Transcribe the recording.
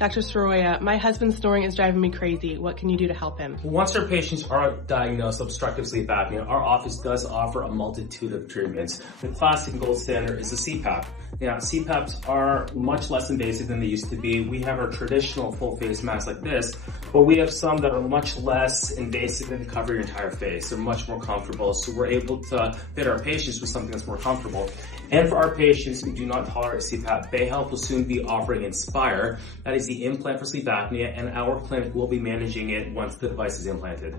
Dr. Saroya, my husband's snoring is driving me crazy. What can you do to help him? Once our patients are diagnosed obstructive sleep apnea, our office does offer a multitude of treatments. The classic gold standard is the CPAP. Now, CPAPs are much less invasive than they used to be. We have our traditional full face mask like this, but we have some that are much less invasive and cover your entire face. They're much more comfortable, so we're able to fit our patients with something that's more comfortable. And for our patients who do not tolerate CPAP, Bayhealth will soon be offering Inspire. That is the implant for sleep apnea, and our clinic will be managing it once the device is implanted.